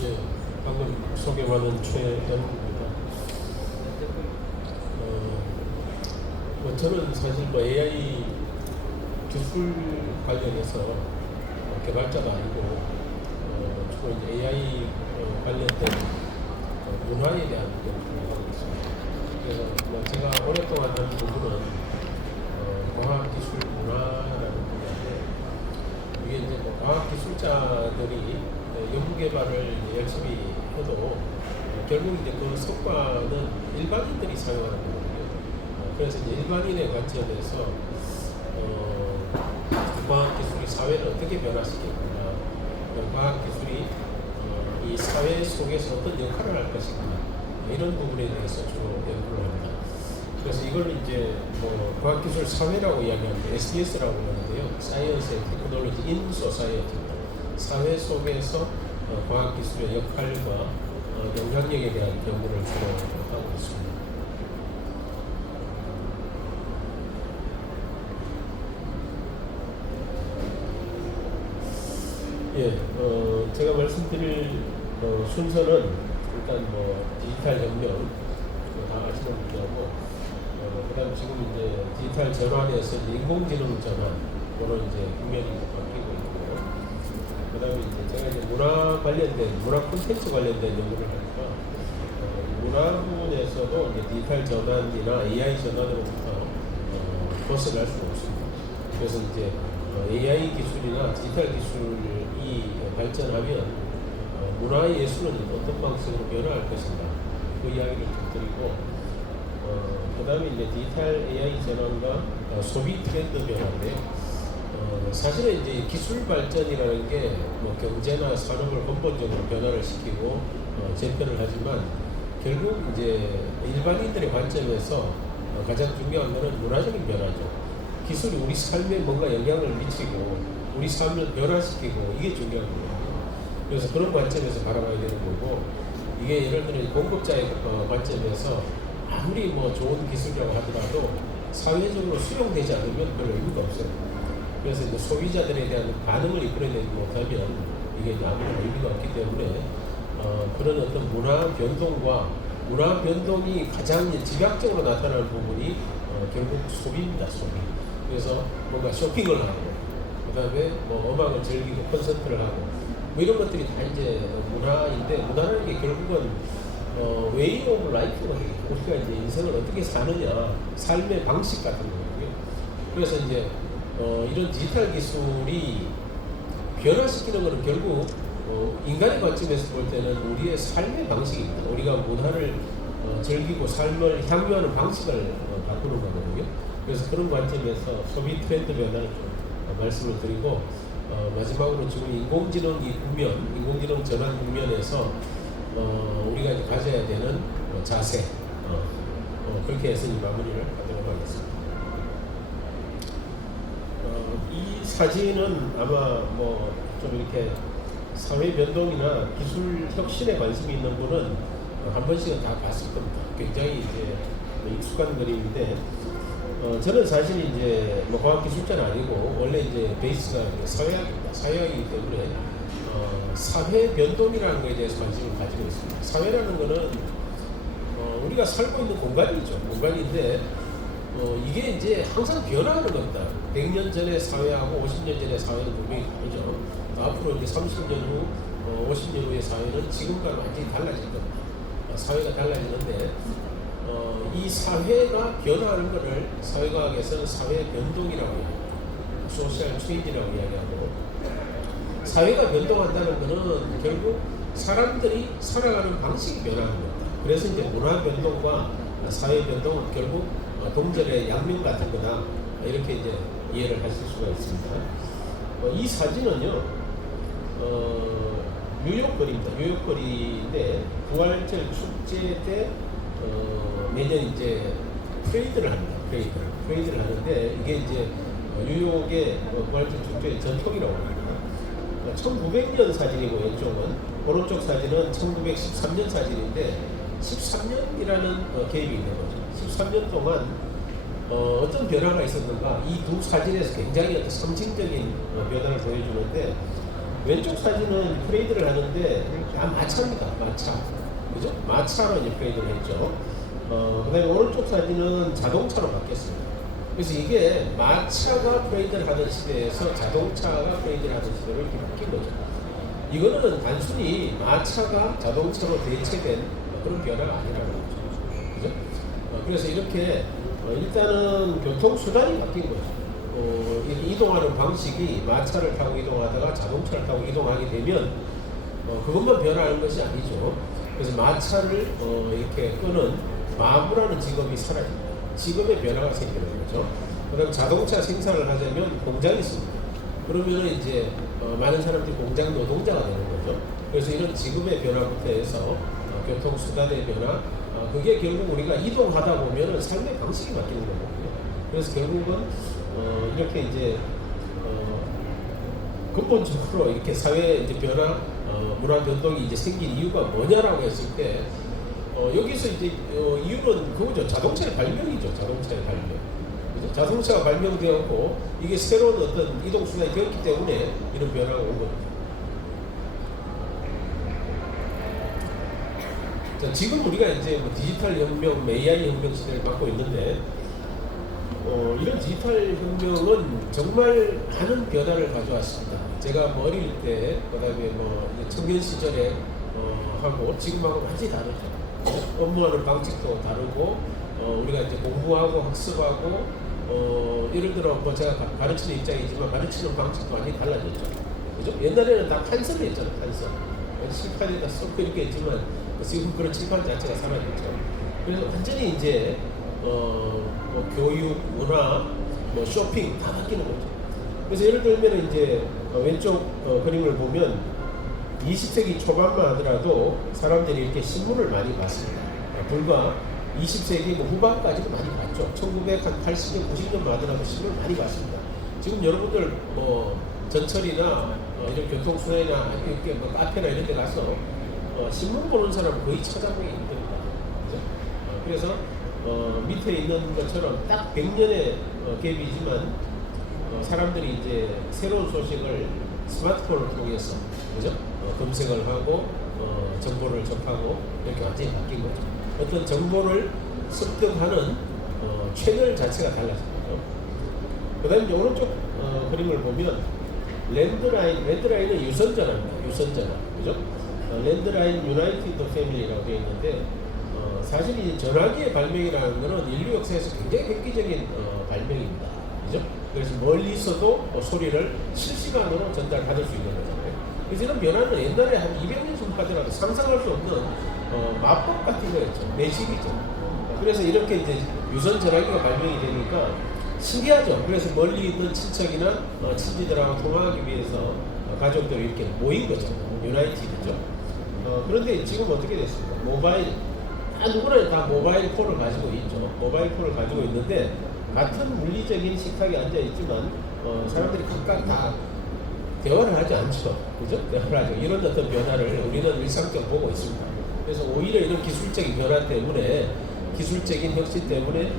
예, 방금 소개받은 최영입니다. 저는 사실 AI 기술 관련해서 개발자가 아니고 주로 이제 AI 관련된 문화에 대한 연구를 하고 있습니다. 그래서 제가 오랫동안 한 연구는 과학기술 문화라는 분야인데, 이게 이제 과학기술자들이 연구개발을 열심히 해도 결국 이제 그 성과는 일반인들이 사용하는 거거든요. 그래서 이제 일반인의 관점에서 과학기술이 사회를 어떻게 변화시키는가, 과학기술이 이 사회 속에서 어떤 역할을 할 것인가, 이런 부분에 대해서 주로 연구를 합니다. 그래서 이걸 이제 과학기술 사회라고 이야기하는데 SDS라고 하는데요. Science and Technology in Society. 사회 속에서 과학기술의 역할과 영향력에 대한 연구를 주로 하고 있습니다. 예, 제가 말씀드릴 순서는 일단 디지털 혁명, 다 아시는 분야고, 그다음 지금 이제 디지털 전환에서 인공지능 전환, 이런 이제 국면이 바뀌고 있고, 그다음에 이제 제가 이제 문화 관련된 문화 콘텐츠 관련된 연구를 하니까 문화부에서도 이제 디지털 전환이나 AI 전환으로부터 벗어날 수 없습니다. 그래서 이제 AI 기술이나 디지털 기술이 발전하면 문화의 예술은 어떤 방식으로 변화할 것인가, 그 이야기를 좀 드리고, 그 다음에 이제 디지털 AI 전환과 소비 트렌드 변화인데요. 사실은 이제 기술 발전이라는 게 경제나 산업을 근본적으로 변화를 시키고 재편을 하지만, 결국 이제 일반인들의 관점에서 가장 중요한 것은 문화적인 변화죠. 기술이 우리 삶에 뭔가 영향을 미치고 우리 삶을 변화시키고, 이게 중요한 거예요. 그래서 그런 관점에서 바라봐야 되는 거고, 이게 예를 들어 공급자의 관점에서 아무리 좋은 기술이라고 하더라도 사회적으로 수용되지 않으면 별로 의미가 없어요. 그래서 이제 소비자들에 대한 반응을 이끌어내지 못하면 이게 아무런 의미가 없기 때문에 그런 어떤 문화 변동과 문화 변동이 가장 집약적으로 나타나는 부분이 결국 소비입니다, 소비. 그래서 뭔가 쇼핑을 하고, 그 다음에 음악을 즐기고 콘서트를 하고, 이런 것들이 다 이제 문화인데, 문화라는 게 결국은 웨이 오브 라이프거든요. 우리가 이제 인생을 어떻게 사느냐, 삶의 방식 같은 거거든요. 그래서 이제 이런 디지털 기술이 변화시키는 것은 결국 인간의 관점에서 볼 때는 우리의 삶의 방식입니다. 우리가 문화를 즐기고 삶을 향유하는 방식을 바꾸는 거거든요. 그래서 그런 관점에서 소비 트렌드 변화를 좀 말씀을 드리고, 마지막으로 지금 인공지능 이 국면, 인공지능 전환 국면에서 우리가 이제 가져야 되는 자세, 그렇게 해서 마무리를 하도록 하겠습니다. 이 사진은 아마 좀 이렇게 사회 변동이나 기술 혁신에 관심이 있는 분은 한 번씩은 다 봤을 겁니다. 굉장히 이제 익숙한 그림인데, 저는 사실 이제 과학기술자는 아니고 원래 이제 베이스가 사회학입니다. 사회학이기 때문에 사회 변동이라는 것에 대해서 관심을 가지고 있습니다. 사회라는 것은 우리가 살고 있는 공간이죠. 공간인데 이게 이제 항상 변화하는 겁니다. 100년 전의 사회하고 50년 전의 사회는 분명히 다르죠. 앞으로 이제 30년 후, 50년 후의 사회는 지금과 완전히 달라질 겁니다. 사회가 달라지는데, 이 사회가 변화하는 것을 사회과학에서는 사회 변동이라고 해요. 소셜 체인지라고 이야기하고, 사회가 변동한다는 것은 결국 사람들이 살아가는 방식이 변하는 겁니다. 그래서 이제 문화 변동과 사회 변동은 결국 동절의 양면 같은 거다, 이렇게 이제 이해를 하실 수가 있습니다. 이 사진은요, 뉴욕 거리입니다. 뉴욕 거리인데 부활절 축제 때 매년 이제 프레이드를 합니다. 프레이드를 하는데, 이게 이제 뉴욕의 부활절 축제의 전통이라고 합니다. 1900년 사진이고, 왼쪽은, 오른쪽 사진은 1913년 사진인데 13년이라는 개입이 있는 거죠. 13년 동안 어떤 변화가 있었는가, 이 두 사진에서 굉장히 어떤 상징적인 변화를 보여주는데, 왼쪽 사진은 프레이드를 하는데 다 마차입니다. 마차. 그죠? 마차로 이제 프레이드를 했죠. 그다음에 오른쪽 사진은 자동차로 바뀌었습니다. 그래서 이게 마차가 프레이드를 하던 시대에서 자동차가 프레이드를 하던 시대로 이렇게 바뀐 거죠. 이거는 단순히 마차가 자동차로 대체된 그런 변화가 아니라는 거죠. 그죠? 그래서 이렇게 일단은 교통수단이 바뀐 거죠. 이동하는 방식이 마차를 타고 이동하다가 자동차를 타고 이동하게 되면 그것만 변화하는 것이 아니죠. 그래서 마차를 이렇게 끄는 마부라는 직업이 사라집니다. 직업의 변화가 생기는 거죠. 그다음 자동차 생산을 하자면 공장이 있습니다. 그러면 이제 많은 사람들이 공장 노동자가 되는 거죠. 그래서 이런 직업의 변화부터 해서 교통수단의 변화, 그게 결국 우리가 이동하다 보면은 삶의 방식이 바뀌는 거거든요. 그래서 결국은 이렇게 이제 근본적으로 이렇게 사회 이제 변화, 문화 변동이 이제 생긴 이유가 뭐냐라고 했을 때 여기서 이제 이유는 그거죠. 자동차의 발명이죠. 자동차의 발명. 그죠? 자동차가 발명되었고 이게 새로운 어떤 이동 수단이 되었기 때문에 이런 변화가 온 겁니다. 자, 지금 우리가 이제 뭐 디지털 혁명, AI 혁명 시대를 갖고 있는데 이런 디지털 혁명은 정말 많은 변화를 가져왔습니다. 제가 뭐 어릴 때, 그다음에 뭐 청년 시절에 하고 지금하고 완전히 다르죠. 업무하는 방식도 다르고 우리가 이제 공부하고 학습하고 예를 들어 뭐 제가 가르치는 입장이지만 가르치는 방식도 완전히 달라졌죠. 그죠? 옛날에는 다 판서를 했잖아요. 판서. 칠판에다 써고 이렇게 했지만 지금 그런 칠판 자체가 사라졌죠. 그래서 완전히 이제 뭐 교육, 문화, 뭐 쇼핑 다 바뀌는 거죠. 그래서 예를 들면 이제 왼쪽 그림을 보면 20세기 초반만 하더라도 사람들이 이렇게 신문을 많이 봤습니다. 불과 20세기 뭐 후반까지도 많이 봤죠. 1980년, 90년만 하더라도 신문을 많이 봤습니다. 지금 여러분들 뭐 전철이나 이런 교통수단이나 이렇게 뭐 카페나 이런 데 가서 신문 보는 사람은 거의 찾아보기 힘듭니다. 그래서 밑에 있는 것처럼 딱 100년의 갭이지만 사람들이 이제 새로운 소식을 스마트폰을 통해서 그죠? 검색을 하고 정보를 접하고 이렇게 완전히 바뀐 거죠. 어떤 정보를 습득하는 채널 자체가 달라진 거죠. 그 다음에 오른쪽 그림을 보면 랜드라인은 유선전화입니다. 유선전화. 그죠? 랜드라인 유나이티드 패밀리라고 되어 있는데 사실 이 전화기의 발명이라는 것은 인류 역사에서 굉장히 획기적인 발명입니다. 그죠? 그래서 멀리서도 소리를 실시간으로 전달받을 수 있는 거잖아요. 그래서 이런 변화는 옛날에 한 200년 전까지라도 상상할 수 없는 마법 같은 거였죠. 매직이죠. 그래서 이렇게 이제 유선 전화기가 발명이 되니까 신기하죠. 그래서 멀리 있는 친척이나 친지들하고 통화하기 위해서 가족들이 이렇게 모인 거죠. 유나이티드죠. 그런데 지금 어떻게 됐습니까? 모바일, 누구나 다 모바일 폰을 가지고 있죠. 모바일 폰을 가지고 있는데 같은 물리적인 식탁에 앉아 있지만 사람들이 각각 다 대화를 하지 않죠. 그죠? 대화를 하죠. 이런 어떤 변화를 우리는 일상적으로 보고 있습니다. 그래서 오히려 이런 기술적인 변화 때문에, 기술적인 혁신 때문에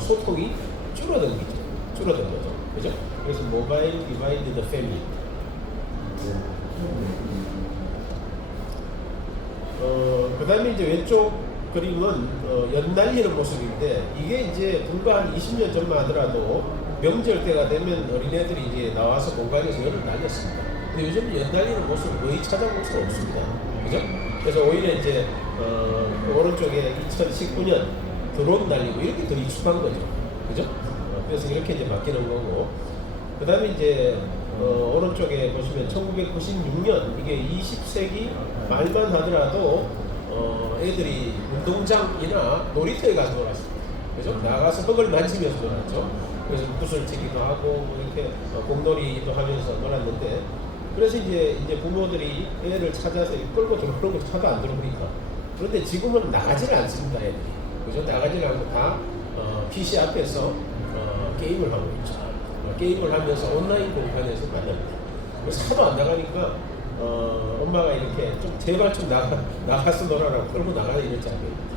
소통이 줄어든 거죠. 그죠? 그래서 모바일 디바이드 더 패밀리. 그 다음에 이제 왼쪽 그림은 연날리는 모습인데 이게 이제 불과 한 20년 전만 하더라도 명절 때가 되면 어린애들이 이제 나와서 공간에서 연을 날렸습니다. 근데 요즘 연날리는 모습을 거의 찾아볼 수가 없습니다. 그죠? 그래서 오히려 이제 오른쪽에 2019년 드론 날리고 이렇게 더 익숙한 거죠. 그죠? 그래서 이렇게 이제 바뀌는 거고, 그 다음에 이제 오른쪽에 보시면 1996년 이게 20세기 말만 하더라도 애들이 운동장이나 놀이터에 가서 놀았습니다. 그죠? 나가서 흙을 만지면서 놀았죠. 그래서 붓을 치기도 하고 뭐 이렇게 공놀이도 하면서 놀았는데, 그래서 이제 부모들이 애를 찾아서 끌고 들어오는 거 차도 안 들어오니까. 그런데 지금은 나가지를 않습니다, 애들이. 그죠? 나가지를 않고 다 PC 앞에서 게임을 하고 있죠. 게임을 하면서 온라인 공간에서 만납니다. 그래서 하도 안 나가니까 엄마가 이렇게 좀 제발 좀 나가서 놀아라 끌고 나가는 이런 장면입니다.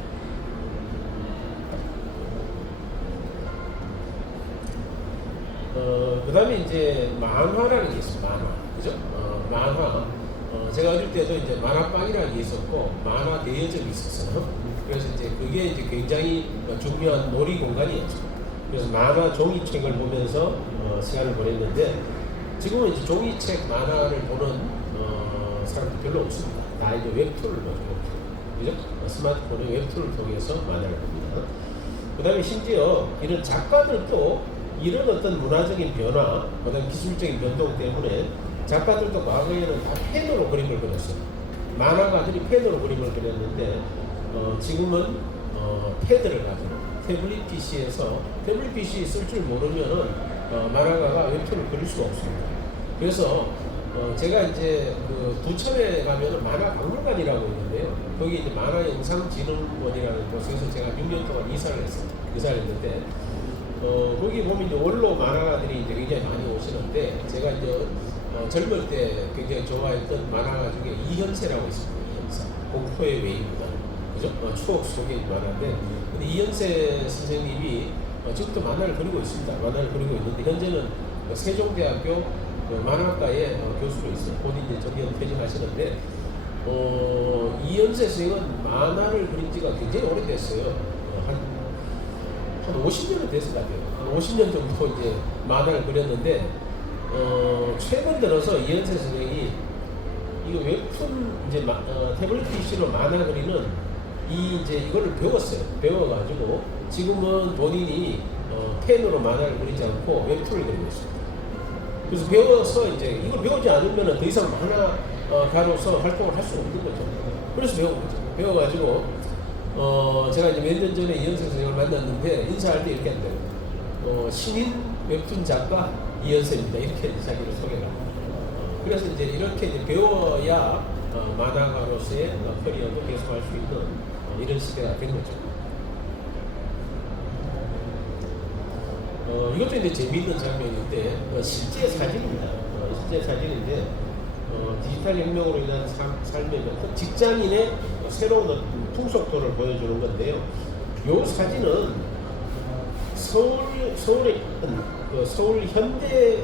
그 다음에 이제 만화라는 게 있어요. 만화. 그죠? 만화. 제가 어릴 때도 이제 만화방이라는 게 있었고 만화 대여점이 있었어요. 그래서 이제 그게 이제 굉장히 중요한 놀이 공간이었죠. 그래서 만화 종이책을 보면서 시간을 보냈는데 지금은 이제 종이책 만화를 보는 사람들이 별로 없습니다. 다 이제 웹툰을 봐요. 그죠? 스마트폰의 웹툰을 통해서 만화를 봅니다. 그 다음에 심지어 이런 작가들도 이런 어떤 문화적인 변화, 그 다음에 기술적인 변동 때문에 작가들도 과거에는 다 펜으로 그림을 그렸어요. 만화가들이 펜으로 그림을 그렸는데 지금은 패드를 가지고 태블릿 PC에서 태블릿 PC 쓸 줄 모르면은 만화가가 웹툰을 그릴 수가 없습니다. 그래서 제가 이제 그 두천에 가면은 만화 박물관이라고 있는데요. 거기 이제 만화영상진흥원이라는 곳에서 제가 6년 동안 이사를 했어요. 이사를 했는데 거기 보면 이제 원로 만화가들이 이제 굉장히 많이 오시는데 제가 이제 젊을 때 굉장히 좋아했던 만화가 중에 이현세라고 있습니다. 이현세. 공포의 외인이다. 그죠? 추억 속의 만화인데 근데 이현세 선생님이 지금도 만화를 그리고 있습니다. 만화를 그리고 있는데 현재는 세종대학교 만화과의 교수로 있어요. 본인이 이제 정년 퇴직하시는데 이현세 선생님은 만화를 그린 지가 굉장히 오래됐어요. 한 50년은 됐을 것 같아요. 한 50년 정도 이제 만화를 그렸는데 최근 들어서 이현세 선생님이 이거 웹툰 이제 태블릿 PC로 만화 그리는 이제 이거를 배웠어요. 배워가지고 지금은 본인이 펜으로 만화를 그리지 않고 웹툰을 그리고 있습니다. 그래서 배워서 이제 이걸 배우지 않으면 더 이상 만화가로서 활동을 할 수 없는 거죠. 그래서 배운 거죠. 배워가지고 제가 이제 몇 년 전에 이현세 선생님을 만났는데 인사할 때 이렇게 한대요. 신인 웹툰 작가 이현세입니다. 이렇게 자기를 소개를 합니다. 그래서 이제 이렇게 이제 배워야 만화가로서의 커리어도 계속할 수 있는 이런 시대가 된 거죠. 이것도 이제 재미있는 장면인데 실제 사진입니다. 실제 사진인데 디지털 혁명으로 인한 삶의 직장인의 새로운 풍속도를 보여주는 건데요. 이 사진은 서울의 서울 현대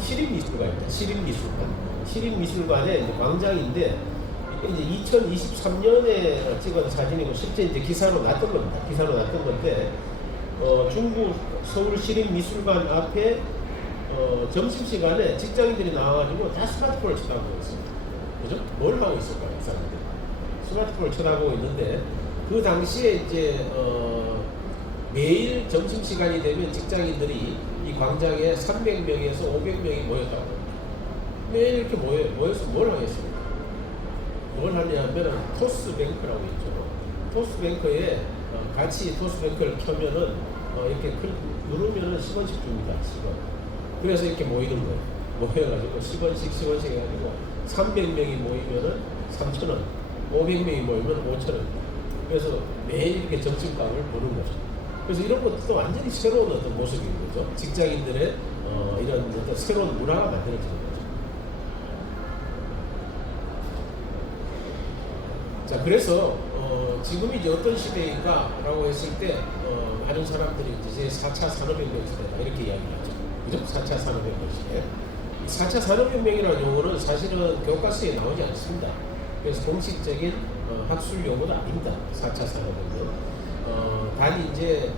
시립미술관입니다. 시립미술관의 광장인데 이제 2023년에 찍은 사진이고 실제 이제 기사로 났던 겁니다. 기사로 났던 건데 중부 서울시립미술관 앞에 점심시간에 직장인들이 나와가지고 다 스마트폰을 쳐다보고 있습니다. 그죠? 뭘 하고 있을까요? 이 사람들 스마트폰을 쳐다보고 있는데 그 당시에 이제 매일 점심시간이 되면 직장인들이 이 광장에 300명에서 500명이 모였다고 합니다. 매일 이렇게 모여서 뭘 하겠습니까? 뭘 하냐면 토스뱅크라고 있죠. 토스뱅크에 같이 토스뱅크를 켜면은 이렇게 누르면은 10원씩 줍니다. 10원. 그래서 이렇게 모이는 거예요. 모여가지고 10원씩 해가지고 300명이 모이면은 3,000원, 500명이 모이면 5,000원. 그래서 매일 이렇게 점심값을 보는 거죠. 그래서 이런 것도 완전히 새로운 어떤 모습인 거죠. 직장인들의 이런 어떤 새로운 문화가 만들어지는 거죠. 자, 그래서 지금이 이제 어떤 시대인가라고 했을 때 많은 사람들이 이제 4차 산업혁명 시대다 이렇게 이야기하죠. 그죠? 4차 산업혁명 시대. 4차 산업혁명이라는 용어는 사실은 교과서에 나오지 않습니다. 그래서 공식적인 학술 용어도 아닙니다. 4차 산업혁명. 단 이제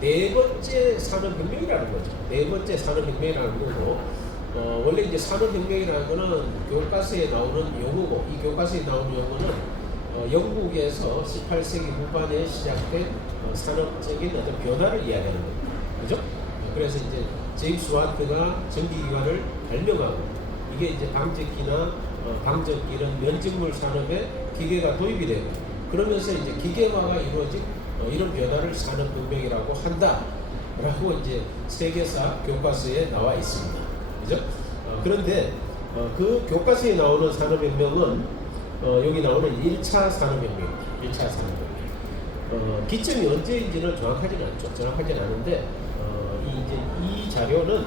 네 번째 산업혁명이라는 거죠. 네 번째 산업혁명이라는 거고 원래 이제 산업혁명이라는 거는 교과서에 나오는 용어고 이 교과서에 나오는 용어는 영국에서 18세기 후반에 시작된 산업적인 어떤 변화를 이야기하는 겁니다. 그죠? 그래서 이제 제임스 와트가 전기기관을 발명하고 이게 이제 방적기나 방적기 이런 면직물 산업에 기계가 도입이 되고 그러면서 이제 기계화가 이루어진 이런 변화를 산업혁명이라고 한다라고 이제 세계사 교과서에 나와 있습니다. 그죠? 그런데 그 교과서에 나오는 산업혁명은 여기 나오는 1차 산업혁명입니다. 1차 산업혁명. 기점이 언제인지는 정확하지는 않죠. 정확하지는 않은데 이 자료는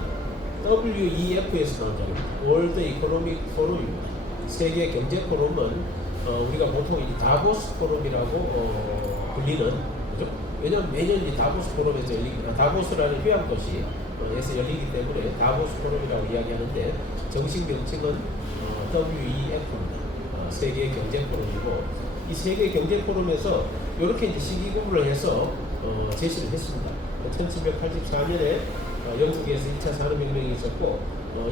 WEF에서 나온 자료입니다. 월드 이코노믹 포럼입니다. 세계 경제 포럼은 우리가 보통 이 다보스 포럼이라고 불리는, 그죠? 왜냐면 매년 이 다보스 포럼에서 열리는, 다보스라는 휴양도시, 열리기 때문에 다보스 포럼이라고 이야기하는데 정식 명칭은 WEF입니다. 세계 경제 포럼이고 이 세계 경제 포럼에서 이렇게 이제 시기구분을 해서 제시를 했습니다. 1784년에 영국에서 2차 산업혁명이 있었고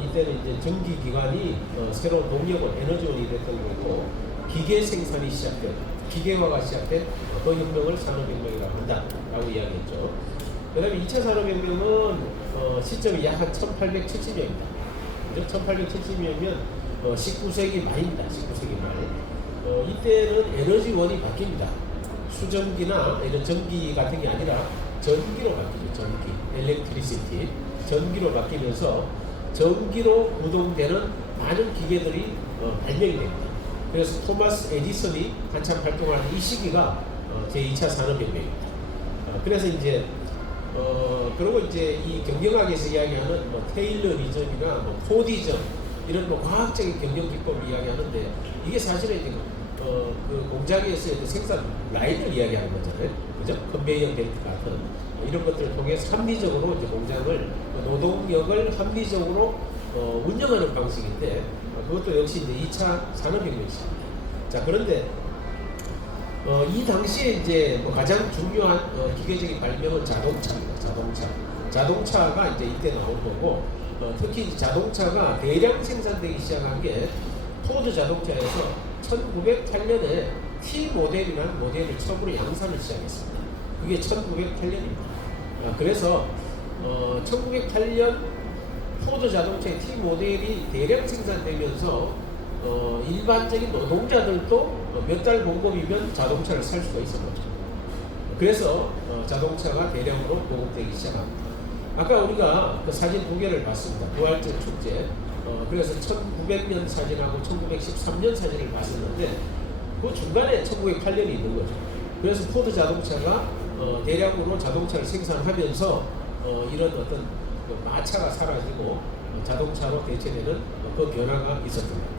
이때는 이제 전기기관이 새로운 동력원, 에너지원이 됐던 거고 기계 생산이 시작된, 기계화가 시작된 그 혁명을 산업혁명이라고 한다라고 이야기했죠. 그 다음에 2차 산업혁명은 시점이 약 한 1870년입니다. 그죠? 1870년이면 19세기 말입니다. 19세기 말. 이때는 에너지원이 바뀝니다. 수전기나 이런 전기 같은 게 아니라 전기로 바뀌죠. 전기, 엘렉트리시티, 전기로 바뀌면서 전기로 구동되는 많은 기계들이 발명이 됩니다. 그래서 토마스 에디슨이 한참 활동하는 이 시기가 제2차 산업혁명입니다. 그래서 이제 그리고 이제 이 경영학에서 이야기하는 뭐 테일러리즘이나 뭐 포디즘 이런 뭐 과학적인 경영 기법을 이야기하는데 이게 사실은 이제 그 공장에서의 그 생산 라인을 이야기하는 거잖아요. 그죠? 컨베이어 벨트 같은 이런 것들을 통해서 합리적으로 이제 공장을 노동력을 합리적으로 운영하는 방식인데 그것도 역시 이제 2차 산업혁명입니다. 자, 그런데 이 당시에 이제 뭐 가장 중요한 기계적인 발명은 자동차입니다. 자동차가 이제 이때 나온 거고 특히 이제 자동차가 대량 생산되기 시작한 게 포드 자동차에서 1908년에 T 모델이라는 모델을 처음으로 양산을 시작했습니다. 그게 1908년입니다. 그래서 1908년 포드 자동차의 T 모델이 대량 생산되면서 일반적인 노동자들도 몇 달 공급이면 자동차를 살 수가 있었던 거죠. 그래서 자동차가 대량으로 공급되기 시작합니다. 아까 우리가 그 사진 두 개를 봤습니다. 부활절 축제. 그래서 1900년 사진하고 1913년 사진을 봤었는데 그 중간에 1908년이 있는 거죠. 그래서 포드 자동차가 대량으로 자동차를 생산하면서 이런 어떤 그 마차가 사라지고 자동차로 대체되는 그 변화가 있었던 겁니다.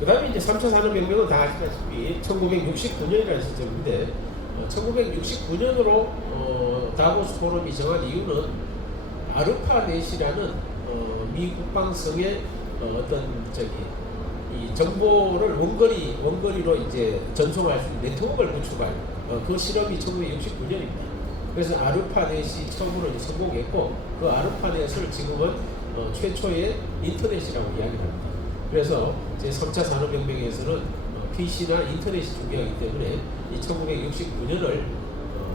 그 다음에 이제 3차 산업혁명은 다 아시다시피 1969년이라는 시점인데 1969년으로 다보스 포럼이 정한 이유는 아르파넷이라는 미 국방성의 어떤 이 정보를 원거리로 이제 전송할 수 있는 네트워크를 구축할 그 실험이 1969년입니다. 그래서 아르파넷이 처음으로 이제 성공했고 그 아르파넷을 지금은 최초의 인터넷이라고 이야기합니다. 그래서 제 3차 산업혁명에서는 PC나 인터넷이 중요하기 때문에 이 1969년을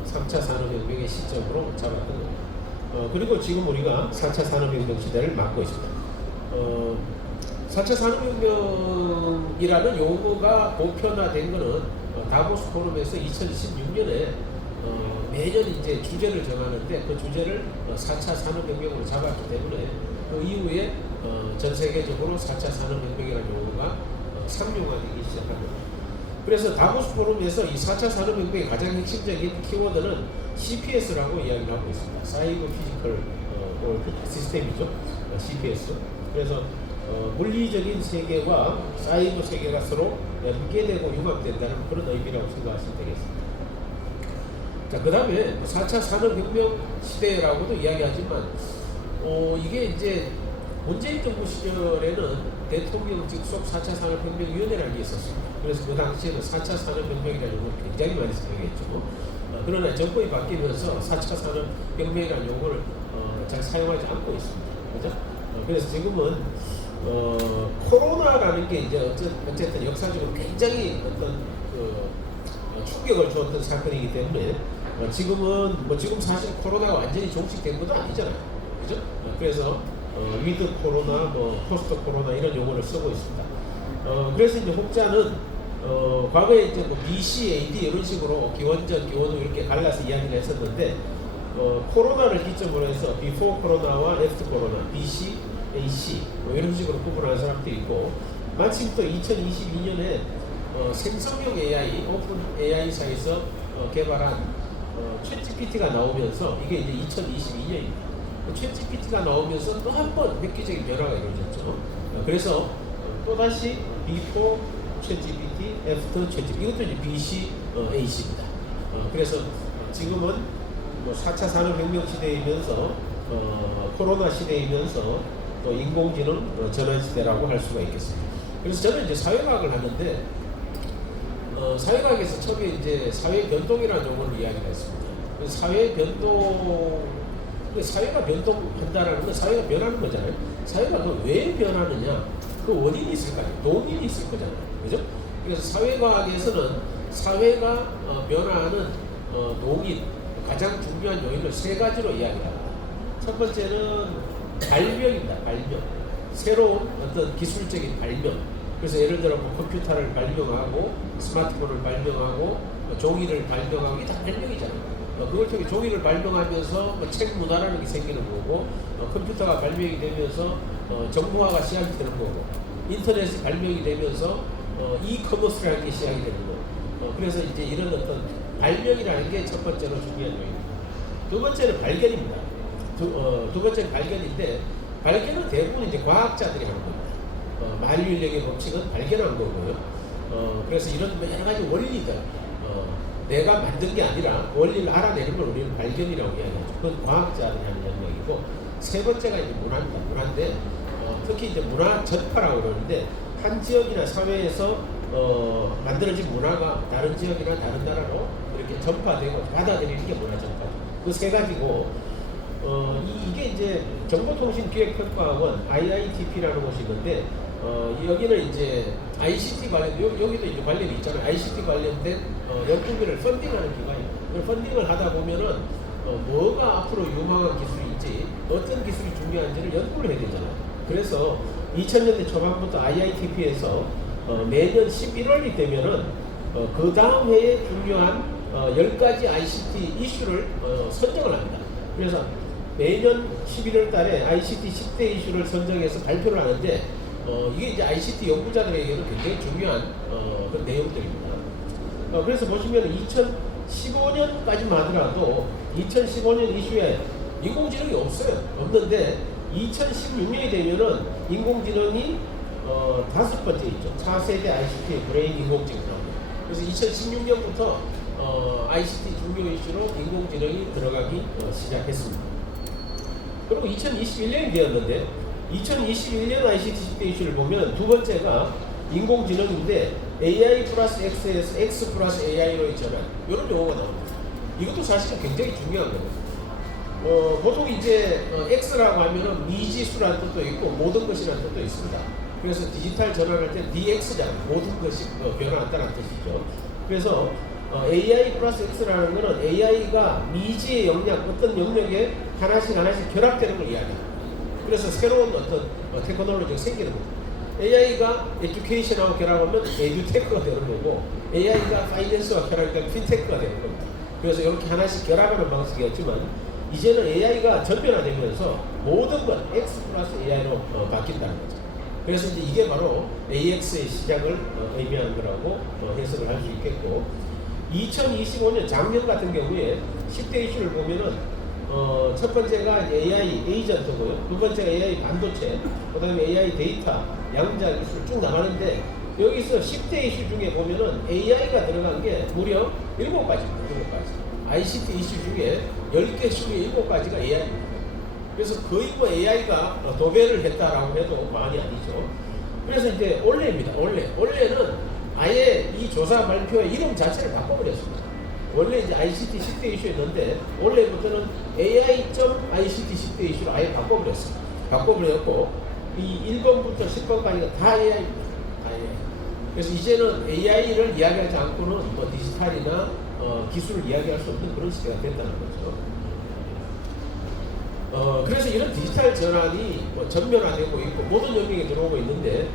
3차 산업혁명의 시점으로 잡았던 겁니다. 그리고 지금 우리가 4차 산업혁명 시대를 맞고 있습니다. 4차 산업혁명이라는 용어가 보편화된 것은 다보스 포럼에서 2016년에 매년 이제 주제를 정하는데 그 주제를 4차 산업혁명으로 잡았기 때문에 그 이후에 전 세계적으로 4차 산업혁명이라는 용어가 상용화되기 시작합니다. 그래서 다보스 포럼에서 이 4차 산업혁명의 가장 핵심적인 키워드는 CPS라고 이야기를 하고 있습니다. 사이버 피지컬 시스템이죠. CPS. 그래서 물리적인 세계와 사이버 세계가 서로 연계되고 융합된다는 그런 의미라고 생각하시면 되겠습니다. 자, 그 다음에 4차 산업혁명 시대라고도 이야기하지만 이게 이제 문재인 정부 시절에는 대통령 직속 4차 산업혁명위원회라는 게 있었습니다. 그래서 그 당시에는 4차 산업혁명이라는 용어를 굉장히 많이 사용했죠. 그러나 정권이 바뀌면서 4차 산업혁명이라는 용어를 잘 사용하지 않고 있습니다. 그죠? 그래서 지금은 코로나라는 게 이제 어쨌든 역사적으로 굉장히 어떤 충격을 주었던 사건이기 때문에 지금은 지금 사실 코로나가 완전히 종식된 것도 아니잖아요. 그죠? 그래서 위드 코로나, 포스트 코로나 이런 용어를 쓰고 있습니다. 그래서 이제 혹자는 과거에 이제 BC, AD 이런 식으로 기원전, 기원후 이렇게 갈라서 이야기를 했었는데 코로나를 기점으로 해서 비포 코로나와 애프터 코로나, BC, AC 이런 식으로 구분하는 사람도 있고 마침 또 2022년에 생성형 AI, 오픈 AI사에서 개발한 챗GPT가 나오면서 이게 이제 2022년입니다. 챗GPT가 나오면서 또 한 번 획기적인 변화가 이루어졌죠. 그래서 또다시 before 챗GPT, after 챗GPT 이것도 이제 BC, AC입니다. 그래서 지금은 뭐 4차 산업혁명 시대이면서 코로나 시대이면서 또 인공지능 전환 시대라고 할 수가 있겠습니다. 그래서 저는 이제 사회과학을 하는데 사회과학에서 처음에 이제 사회 변동이라는 용어를 이야기를 했습니다. 그래서 사회 변동, 사회가 변동한다라는 건 사회가 변하는 거잖아요. 사회가 왜 변하느냐, 그 원인이 있을 거 아니에요. 동인이 있을 거잖아요. 그죠? 그래서 사회과학에서는 사회가 변화하는 동인, 가장 중요한 요인을 세 가지로 이야기합니다. 첫 번째는 발명입니다. 발명. 새로운 어떤 기술적인 발명. 그래서 예를 들어 뭐 컴퓨터를 발명하고 스마트폰을 발명하고 종이를 발명하고 이게 다 발명이잖아요. 그걸 통해 종이를 발명하면서 책 문화라는 게 생기는 거고 컴퓨터가 발명이 되면서 정보화가 시작이 되는 거고 인터넷이 발명이 되면서 이커머스라는 게 시작이 되는 거고 그래서 이제 이런 어떤 발명이라는 게 첫 번째로 중요한 요인입니다. 두 번째는 발견입니다. 두 번째는 발견인데 발견은 대부분 이제 과학자들이 하는 겁니다. 만유인력의 법칙은 발견한 거고요. 그래서 이런 여러 가지 원리들, 내가 만든 게 아니라 원리를 알아내는 걸 우리는 발견이라고 이야기하죠. 그건 과학자들이 하는 영역이고, 세 번째가 이제 문화입니다. 문화인데, 특히 이제 문화 전파라고 그러는데, 한 지역이나 사회에서 만들어진 문화가 다른 지역이나 다른 나라로 이렇게 전파되고 받아들이는 게 문화 전파죠. 그 세 가지고, 이게 이제 정보통신기획평가원 IITP라는 곳이 있는데 여기는 이제 ICT 관련 여기도 이제 관련이 있잖아요. ICT 관련된 연구비를 펀딩하는 기관이에요. 펀딩을 하다 보면은 뭐가 앞으로 유망한 기술인지 어떤 기술이 중요한지를 연구를 해야 되잖아요. 그래서 2000년대 초반부터 IITP에서 매년 11월이 되면은 그 다음 해에 중요한 10가지 ICT 이슈를 선정을 합니다. 그래서 매년 11월 달에 ICT 10대 이슈를 선정해서 발표를 하는데 이게 이제 ICT 연구자들에게는 굉장히 중요한 그런 내용들입니다. 그래서 보시면 2015년까지만 하더라도 2015년 이슈에 인공지능이 없는데 2016년이 되면은 인공지능이 5번째 있죠. 4세대 ICT 브레인 인공지능 나옵니다. 그래서 2016년부터 ICT 중요 이슈로 인공지능이 들어가기 시작했습니다. 그리고 2021년이 되었는데 2021년 ICT 10대 이슈를 보면 두 번째가 인공지능인데 AI 플러스 X에서 X 플러스 AI로의 전환 이런 용어가 나옵니다. 이것도 사실 굉장히 중요한 거예요. 보통 이제 X라고 하면은 미지수라는 뜻도 있고 모든 것이라는 뜻도 있습니다. 그래서 디지털 전환할 때 DX잖아요. 모든 것이 변화한다는 뜻이죠. 그래서 AI 플러스 X라는 것은 AI가 미지의 영역, 어떤 영역에 하나씩 결합되는 걸 이야기합니다. 그래서 새로운 어떤 테크놀로지가 생기는 겁니다. AI가 에듀케이션하고 결합하면 에듀테크가 되는 거고 AI가 파이낸스와 결합하면 핀테크가 되는 겁니다. 그래서 이렇게 하나씩 결합하는 방식이었지만 이제는 AI가 전변화되면서 모든 건 X 플러스 AI로 바뀐다는 거죠. 그래서 이제 이게 바로 AX의 시작을 의미하는 거라고 해석을 할 수 있겠고 2025년 작년 같은 경우에 10대 이슈를 보면은 첫 번째가 AI 에이전트고요. 두 번째가 AI 반도체, 그 다음에 AI 데이터, 양자 기술 쭉 나가는데 여기서 10대 이슈 중에 보면은 AI가 들어간 게 무려 7가지입니다. 7가지. ICT 이슈 중에 10개 중에 7가지가 AI입니다. 그래서 거의 뭐 AI가 도배를 했다라고 해도 과언이 아니죠. 그래서 이제 올해입니다. 올해는 아예 이 조사 발표의 이름 자체를 바꿔버렸습니다. 원래 이제 ICT 10대 이슈였는데 원래부터는 AI.ICT 10대 이슈로 아예 바꿔버렸습니다. 바꿔버렸고 이 1번부터 10번까지가 다 AI입니다. 그래서 이제는 AI를 이야기하지 않고는 뭐 디지털이나 기술을 이야기할 수 없는 그런 시대가 됐다는 거죠. 그래서 이런 디지털 전환이 뭐 전면화되고 있고 모든 영역에 들어오고 있는데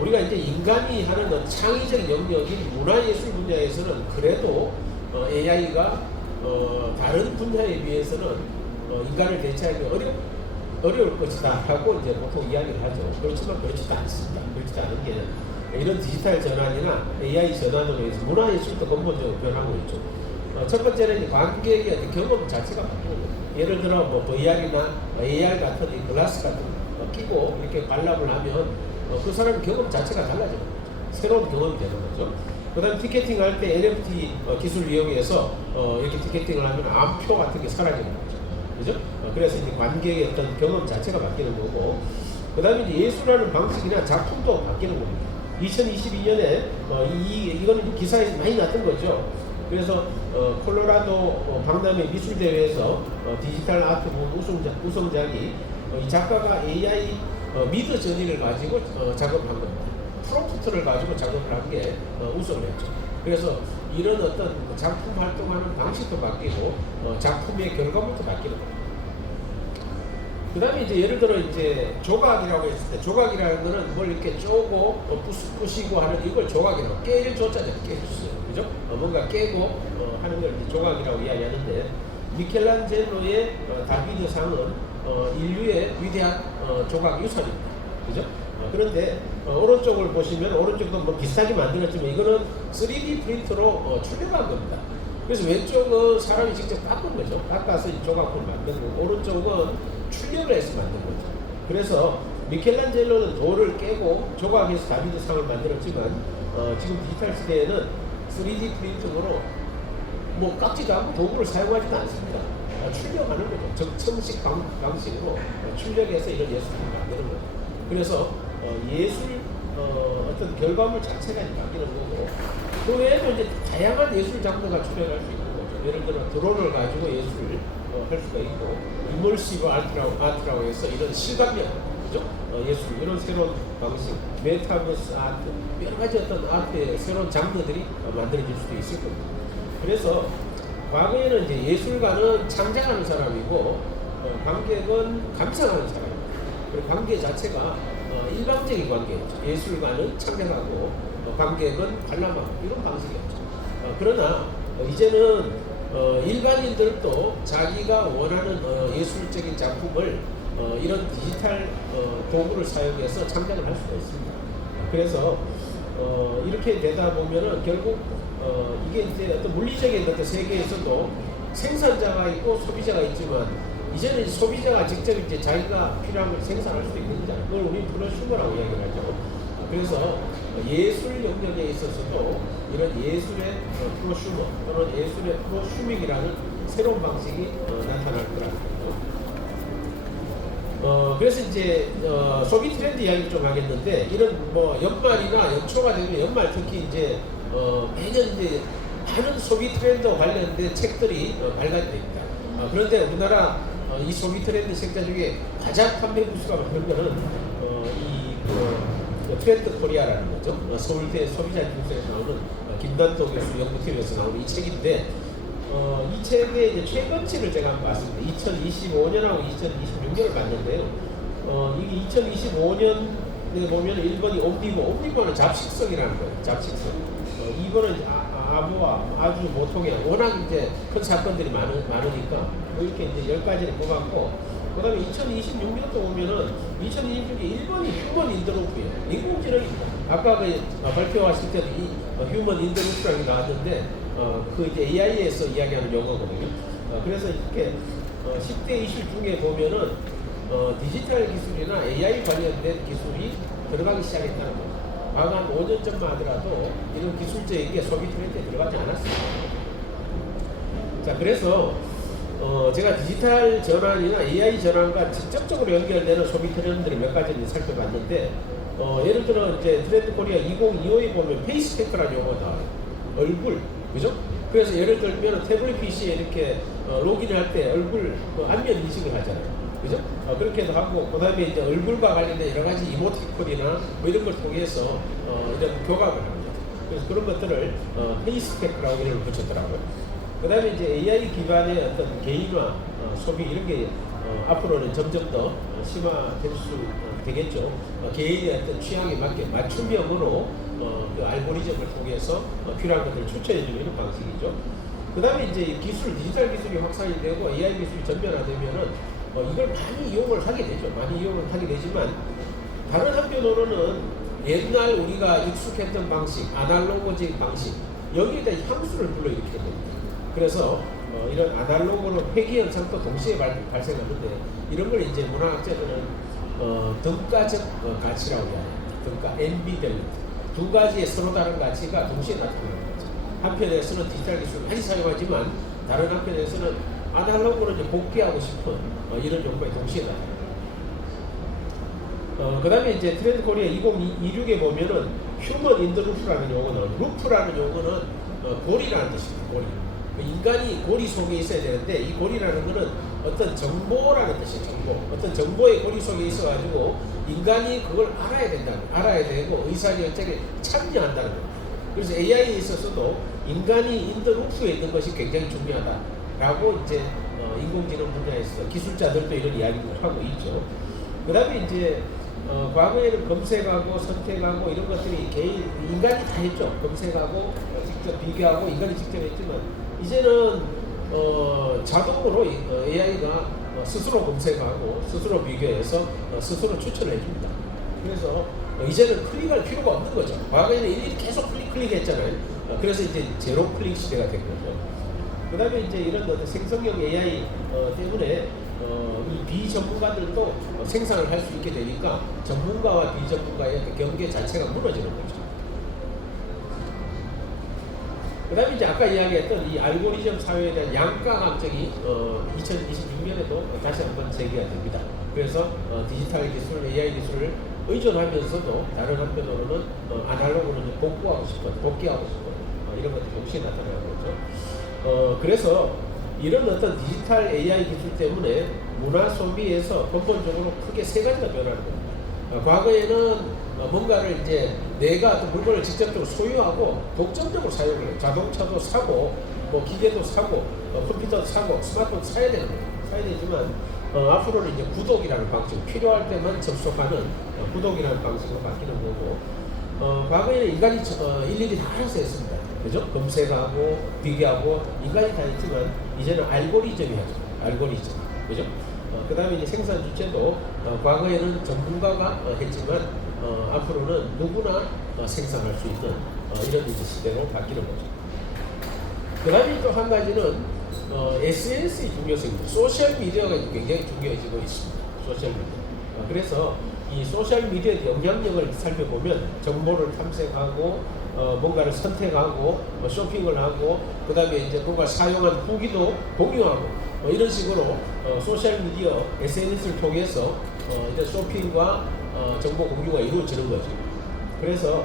우리가 이제 인간이 하는 창의적 영역인 문화예술 분야에서는 그래도 AI가 다른 분야에 비해서는 인간을 대체하기 어려울 것이다 하고 이제 보통 이야기를 하죠. 그렇지만 그렇지도 않습니다. 그렇지 않은 게 이런 디지털 전환이나 AI 전환으로 해서 문화예술도 근본적으로 변하고 있죠. 첫 번째는 관객의 어떤 경험 자체가 바뀌는 거예요. 예를 들어 뭐 VR이나 AR 같은 이 글라스 같은 거 끼고 이렇게 관람을 하면 그 사람 경험 자체가 달라져요. 새로운 경험이 되는 거죠. 그다음 티켓팅 할 때 NFT 기술 이용해서 이렇게 티켓팅을 하면 암표 같은 게 사라지는 거죠. 그죠? 그래서 이제 관객의 어떤 경험 자체가 바뀌는 거고, 그다음에 이제 예술하는 방식이나 작품도 바뀌는 겁니다. 2022년에 이거는 기사에 많이 났던 거죠. 그래서 콜로라도 박람회 미술대회에서 디지털 아트 부분 우승작이 이 작가가 AI 미드 저지를 가지고 작업을 한 겁니다. 프롬프트를 가지고 작업을 한 게 우승을 했죠. 그래서 이런 어떤 작품 활동하는 방식도 바뀌고 작품의 결과물도 바뀌는 겁니다. 그 다음에 이제 예를 들어 이제 조각이라고 했을 때, 조각이라는 거는 뭘 이렇게 쪼고 부시고 하는 이걸 조각이라고, 깰 조자죠. 깰. 그죠? 뭔가 깨고 하는 걸 이제 조각이라고 이야기하는데, 미켈란젤로의 다비드 상은 인류의 위대한 조각 유산입니다. 그죠? 그런데 오른쪽을 보시면, 오른쪽도 뭐 비슷하게 만들었지만 이거는 3D 프린터로 출력한 겁니다. 그래서 왼쪽은 사람이 직접 깎은 거죠. 깎아서 이 조각을 만든 거고, 오른쪽은 출력을 해서 만든 거죠. 그래서 미켈란젤로는 돌을 깨고 조각해서 다비드 상을 만들었지만 지금 디지털 시대에는 3D 프린팅으로 뭐 깎지도 않고 도구를 사용하지도 않습니다. 출력하는 거죠. 정식 방식으로 출력해서 이런 예술을 만드는 거죠. 그래서 예술 어떤 결과물 자체가 바뀌는 거고, 그 외에도 이제 다양한 예술 장르가 출현할 수 있는 거죠. 예를 들어 드론을 가지고 예술을 할 수가 있고, 이멀시브 아트라고 해서 이런 실감형, 그죠? 예술, 이런 새로운 방식, 메타버스 아트, 여러 가지 어떤 아트의 새로운 장르들이 만들어질 수도 있을 겁니다. 그래서 과거에는 이제 예술가는 창작하는 사람이고, 관객은 감상하는 사람입니다. 그리고 관계 자체가 일방적인 관계였죠. 예술가는 창작하고 관객은 관람하고, 이런 방식이었죠. 그러나 이제는 일반인들도 자기가 원하는 예술적인 작품을 이런 디지털 도구를 사용해서 창작을 할 수가 있습니다. 그래서 이렇게 되다 보면은 결국 이게 이제 어떤 물리적인 어떤 세계에서도 생산자가 있고 소비자가 있지만, 이제는 소비자가 직접 이제 자기가 필요한 걸 생산할 수도 있는 거잖아요. 그걸 우리 프로슈머라고 이야기를 하죠. 그래서 예술 영역에 있어서도 이런 예술의 프로슈머 또는 예술의 프로슈밍이라는 새로운 방식이 나타날 거라는 거죠. 그래서 이제 소비 트렌드 이야기를 좀 하겠는데, 이런 뭐 연말이나 연초가 되면, 연말 특히 이제 매년 이제 많은 소비 트렌드와 관련된 책들이 발간이 됩니다. 그런데 우리나라 이 소비 트렌드 책자 중에 가장 판매 부수가 많은 거는 트렌드 코리아라는 거죠. 서울대 소비자기술에서 나오는 김단도 교수 연구팀에서 나오는 이 책인데, 이 책의 이제 최근치를 제가 한번 봤습니다. 2025년하고 2026년을 봤는데요. 이게 2025년에 보면 1번이 옴니버는 잡식성이라는 거예요. 잡식성. 2번은 아주 모통이야. 워낙 이제 큰 사건들이 많으니까 이렇게 이제 10가지를 뽑았고, 그 다음에 2026년도 보면은 2026년 1번이 휴먼 인더루프예요. 인공지능입니다. 아까 발표하실 때도 이 휴먼 인더루프라는 게 나왔는데, 그 이제 AI에서 이야기하는 용어거든요. 그래서 이렇게 10대 이슈 중에 보면은 디지털 기술이나 AI 관련된 기술이 들어가기 시작했다는 거예요. 과거 한 5년 전만 하더라도 이런 기술적인 게 소비 트렌드에 들어가지 않았습니다. 자, 그래서 제가 디지털 전환이나 AI 전환과 직접적으로 연결되는 소비 트렌드를 몇 가지를 살펴봤는데, 예를 들어 이제 트렌드 코리아 2025에 보면 페이스테크라는 용어가 나와요. 얼굴, 그죠? 그래서 예를 들면 태블릿 PC에 이렇게 로그인을 할 때 얼굴 안면 인식을 하잖아요. 그죠? 그렇게도 하고, 그 다음에 이제 얼굴과 관련된 여러 가지 이모티콘이나 뭐 이런 걸 통해서 이런 교감을 합니다. 그래서 그런 것들을 페이스테크라고 이름을 붙였더라고요. 그 다음에 이제 AI 기반의 어떤 개인화, 소비, 이런 게 앞으로는 점점 더 심화될 수 되겠죠. 개인의 어떤 취향에 맞게 맞춤형으로 그 알고리즘을 통해서 필요한 것들을 추천해주는 이런 방식이죠. 그 다음에 이제 디지털 기술이 확산이 되고 AI 기술이 전면화되면은 이걸 많이 이용을 하게 되죠. 많이 이용을 하게 되지만, 다른 한편으로는 옛날 우리가 익숙했던 방식, 아날로그적인 방식, 여기에다 향수를 불러일으키게 됩니다. 그래서 이런 아날로그로 회귀 현상도 동시에 발생하는데, 이런 걸 이제 문화학자들은 등가적 가치라고 이야기합니다. 등가, 앰비밸런트. 두 가지의 서로 다른 가치가 동시에 나타나는 거죠. 한편에서는 디지털 기술을 많이 사용하지만 다른 한편에서는 아날로그로 이제 복귀하고 싶은 이런 욕구에 동시에 나타납니다. 그 다음에 이제 트렌드 코리아 2026에 보면은 휴먼 인더 루프라는 용어는, 루프라는 용어는 고리라는 뜻입니다. 고리. 인간이 고리 속에 있어야 되는데 이 고리라는 것은 어떤 정보라는 뜻이에요. 정보. 어떤 정보의 고리 속에 있어가지고 인간이 그걸 알아야 된다는, 알아야 되고 의사결정에 참여한다는 거예요. 그래서 AI에 있어서도 인간이 인더 루프에 있는 것이 굉장히 중요하다라고 이제 인공지능 분야에서 기술자들도 이런 이야기를 하고 있죠. 그 다음에 이제 과거에는 검색하고 선택하고 이런 것들이 인간이 다 했죠. 검색하고 직접 비교하고 인간이 직접 했지만 이제는 자동으로 AI가 스스로 검색하고 스스로 비교해서 스스로 추천을 해줍니다. 그래서 이제는 클릭할 필요가 없는 거죠. 과거에는 일일이 계속 클릭했잖아요. 그래서 이제 제로 클릭 시대가 된 거죠. 그 다음에 이제 이런 생성형 AI 때문에 이 비전문가들도 생산을 할 수 있게 되니까 전문가와 비전문가의 경계 자체가 무너지는 거죠. 그 다음에 이제 아까 이야기했던 이 알고리즘 사회에 대한 양가 감정이 2026년에도 다시 한번 제기가 됩니다. 그래서 디지털 기술, AI 기술을 의존하면서도 다른 한편으로는 아날로그는 복귀하고 싶은 이런 것들이 동시에 나타나는 거죠. 그래서 이런 어떤 디지털 AI 기술 때문에 문화 소비에서 근본적으로 크게 세 가지가 변하는 겁니다. 과거에는 뭔가를 이제 내가 어떤 물건을 직접적으로 소유하고 독점적으로 사용을 해요. 자동차도 사고, 뭐 기계도 사고, 컴퓨터도 사고, 스마트폰도 사야 되는 거예요. 사야 되지만 앞으로는 이제 구독이라는 방식, 필요할 때만 접속하는 구독이라는 방식으로 바뀌는 거고, 과거에는 인간이 일일이 다 알아서 했습니다. 그죠? 검색하고 비교하고 인간이 다 했지만 이제는 알고리즘이 하죠. 알고리즘. 그죠? 그 다음에 이제 생산 주체도 과거에는 전문가가 했지만 앞으로는 누구나 생산할 수 있는 이런 이제 시대로 바뀌는 거죠. 그 다음에 또 한 가지는 SNS의 중요성입니다. 소셜미디어가 굉장히 중요해지고 있습니다. 소셜미디어. 그래서 이 소셜미디어의 영향력을 살펴보면 정보를 탐색하고 뭔가를 선택하고 쇼핑을 하고 그 다음에 이제 뭔가 사용한 후기도 공유하고 이런 식으로 소셜미디어 SNS를 통해서 이제 쇼핑과 정보 공유가 이루어지는 거죠. 그래서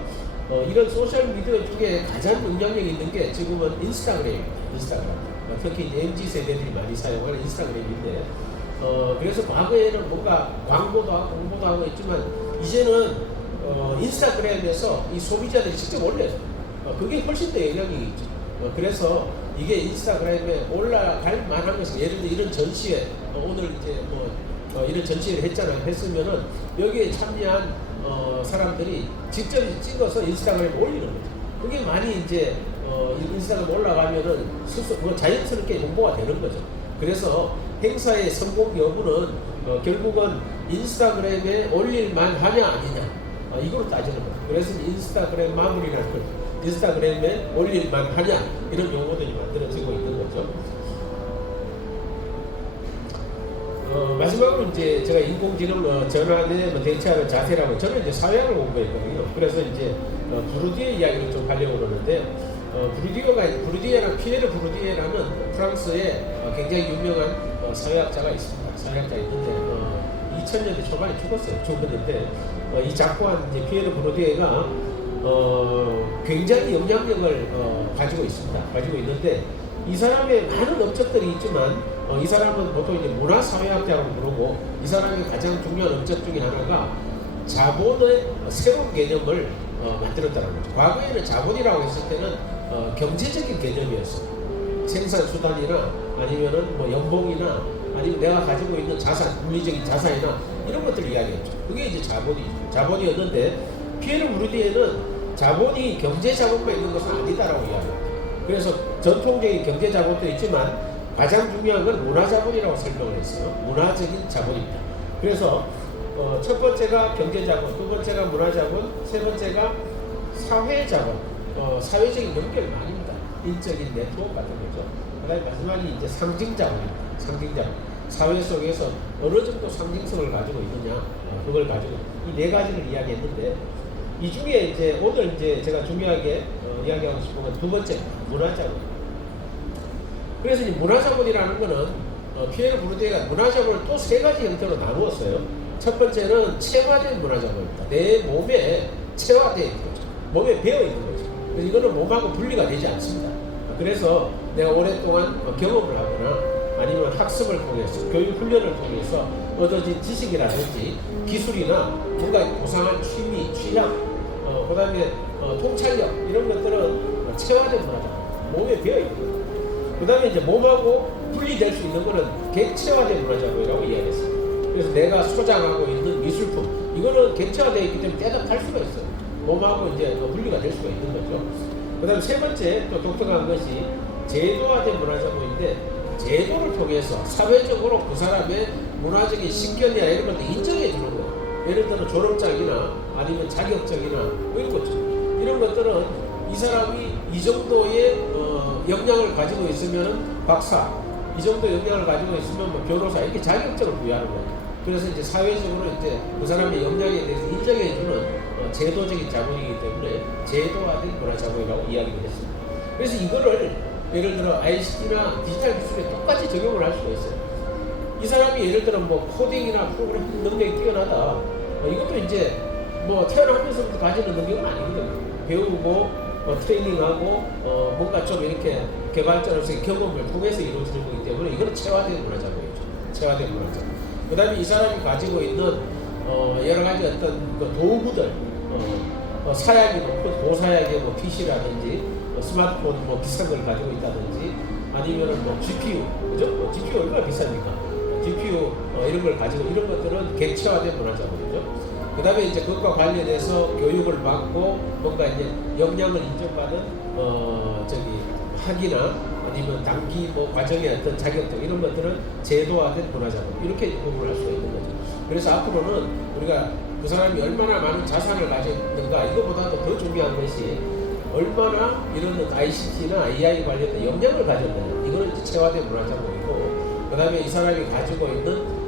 이런 소셜미디어 중에 가장 영향력이 있는 게 지금은 인스타그램입니다. 인스타그램. 특히 이제 MZ 세대들이 많이 사용하는 인스타그램인데 그래서 과거에는 뭔가 광고도 하고 홍보도 하고 했지만 이제는 인스타그램에서 이 소비자들이 직접 올려요. 그게 훨씬 더 영향이 있죠. 그래서 이게 인스타그램에 올라갈 만한 것은 예를 들어 이런 전시회 오늘 이제 이런 전시회를 했으면은 여기에 참여한 사람들이 직접 찍어서 인스타그램에 올리는 거죠. 그게 많이 이제 인스타그램 올라가면은 자연스럽게 홍보가 되는 거죠. 그래서 행사의 성공 여부는 결국은 인스타그램에 올릴만 하냐 아니냐 이걸로 따지는 거예요. 그래서 인스타그램 마무리라는 거죠. 인스타그램에 올릴만 하냐 이런 용어들이 만들어지고 있는 거죠. 마지막으로 이제 제가 인공지능 전환에 대처하는 자세라고 저는 이제 사회학을 공부했거든요. 그래서 이제 부르디에 이야기를 좀 하려고 그러는데 부르디에랑 피에르 부르디에라는 프랑스의 굉장히 유명한 사회학자가 있습니다. 사회학자 있는데 2000년대 초반에 죽었는데 이 작고한 이제 피에르 부르디에가 굉장히 영향력을 가지고 있습니다. 가지고 있는데 이 사람의 많은 업적들이 있지만 이 사람은 보통 이제 문화사회학자라고 부르고 이 사람의 가장 중요한 업적 중에 하나가 자본의 새로운 개념을 만들었다는 거죠. 과거에는 자본이라고 했을 때는 경제적인 개념이었어요. 생산수단이나 아니면은 뭐 연봉이나 아니면 내가 가지고 있는 자산, 물리적인 자산이나 이런 것들을 이야기했죠. 그게 이제 자본이었는데 피에르 부르디에는 자본이 경제 자본만 있는 것은 아니다라고 이야기합니다. 그래서 전통적인 경제 자본도 있지만 가장 중요한 건 문화 자본이라고 설명을 했어요. 문화적인 자본입니다. 그래서 첫 번째가 경제 자본, 두 번째가 문화 자본, 세 번째가 사회 자본, 사회적인 연결망입니다. 인적인 네트워크 같은 거죠. 그다음에 마지막이 이제 상징 자본입니다. 상징 자본. 사회 속에서 어느 정도 상징성을 가지고 있느냐, 그걸 가지고 이 네 가지를 이야기했는데 이 중에 이제 오늘 이제 제가 중요하게 이야기하고 싶은 건 두 번째 문화자본. 그래서 이 문화자본이라는 거는 피에르 부르디에가 문화자본을 또 세 가지 형태로 나누었어요. 첫 번째는 체화된 문화자본입니다. 내 몸에 체화되어 있는 거죠. 몸에 배어 있는 거죠. 그래서 이거는 몸하고 분리가 되지 않습니다. 그래서 내가 오랫동안 경험을 하거나 아니면 학습을 통해서 교육 훈련을 통해서 얻어진 지식이라든지 기술이나 뭔가 고상한 취미, 취향, 그 다음에 통찰력 이런 것들은 체화된 문화자본, 몸에 배어 있는 거죠. 그 다음에 이제 몸하고 분리될 수 있는 거는 객체화된 문화자본이라고 이야기했습니다. 그래서 내가 소장하고 있는 미술품, 이거는 객체화되어 있기 때문에 떼다 팔 수가 있어요. 몸하고 이제 분리가 될 수가 있는 거죠. 그 다음에 세 번째 또 독특한 것이 제도화된 문화자본인데, 제도를 통해서 사회적으로 그 사람의 문화적인 신견이나 이런 것들 인정해 주는 거예요. 예를 들어 졸업장이나 아니면 자격증이나 이런 것들, 이런 것들은 이 사람이 이 정도의 역량을 가지고 있으면 박사, 이 정도 역량을 가지고 있으면 뭐 변호사, 이렇게 자격증을 부여하는 거예요. 그래서 이제 사회적으로 이제 그 사람의 역량에 대해서 인정해주는 제도적인 자본이기 때문에 제도화된 문화자본이라고 이야기를 했습니다. 그래서 이거를 예를 들어 ICT나 디지털 기술에 똑같이 적용을 할 수가 있어요. 이 사람이 예를 들어 뭐 코딩이나 프로그래밍 능력이 뛰어나다, 이것도 이제 뭐 태어나면서부터 가지는 능력은 아니거든요. 배우고 트레이닝하고 뭔가 좀 이렇게 개발자로서의 경험을 통해서 이루어지는 거기 때문에 이거는 체화된 문화자본이죠. 체화된 문화자본. 그 다음에 이 사람이 가지고 있는 여러 가지 어떤 그 도구들, 사양이 높은 고사양의 뭐 PC라든지 스마트폰 뭐 비싼 걸 가지고 있다든지 아니면은 뭐 GPU, 그죠? GPU 얼마나 비쌉니까? GPU 이런 걸 가지고, 이런 것들은 객체화된 문화자본이죠. 그 다음에 이제 그것과 관련해서 교육을 받고 뭔가 이제 역량을 인정받은 학위나 아니면 단기 뭐 과정의 어떤 자격증, 이런 것들은 제도화된 문화자본, 이렇게 구분을 할 수가 있는 거죠. 그래서 앞으로는 우리가 그 사람이 얼마나 많은 자산을 가졌는가, 이거보다도 더 중요한 것이 얼마나 이런 ICT나 AI 관련된 역량을 가졌느냐, 이거는 이제 체화된 문화자본이고, 그 다음에 이 사람이 가지고 있는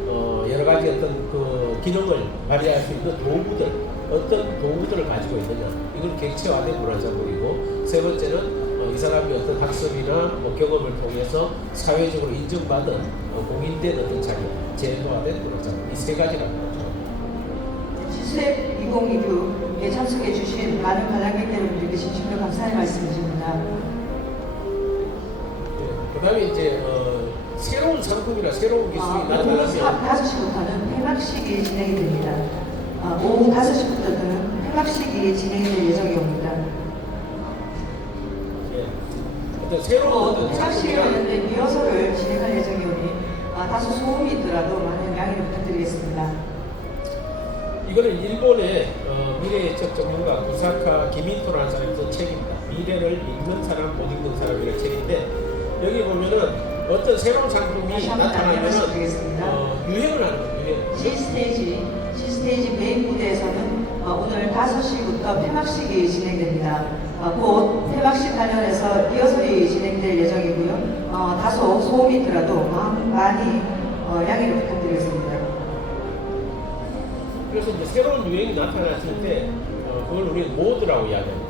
여러 가지 어떤 그 기능을 발휘할 수 있는 도구들, 어떤 도구들을 가지고 있느냐, 이건 객체화된 문화자본이고, 세 번째는 이 사람이 어떤 학습이나 뭐 경험을 통해서 사회적으로 인정받은 공인된 어떤 자격, 제도화된 문화자본, 이 세 가지라고 하죠. 시스랩 2029에 참석해 주신 많은 관람객 여러분들께 진심으로 감사의 말씀드립니다. 네, 그 다음에 이제 새로운 상품이나 새로운 기술이 나타나면 5시부터는 폐막식이 진행이 됩니다. 오후 5시부터는 폐막식이 진행이 될 예정입니다. 네, 어떤 새로운 폐막식에 관련된 리허설을 진행할 예정이오니 다소 소음이 있더라도 많은 양해를 부탁드리겠습니다. 이거는 일본의 미래의 전문가 구사카 기민토라는 사람이 쓴 책입니다. 미래를 읽는 사람, 못 읽는 사람이라는 책인데, 여기 보면은 어떤 새로운 상품이 나타나면 유행을 하는 거예요. C스테이지 메인 무대에서는 오늘 5시부터 폐막식이 진행됩니다. 곧 폐막식 관련해서 리허설이 진행될 예정이고요. 다소 소음이 있더라도 많이 양해를 부탁드리겠습니다. 그래서 이제 새로운 유행이 나타났을 때 그걸 우리는 모드라고 이야기합니다.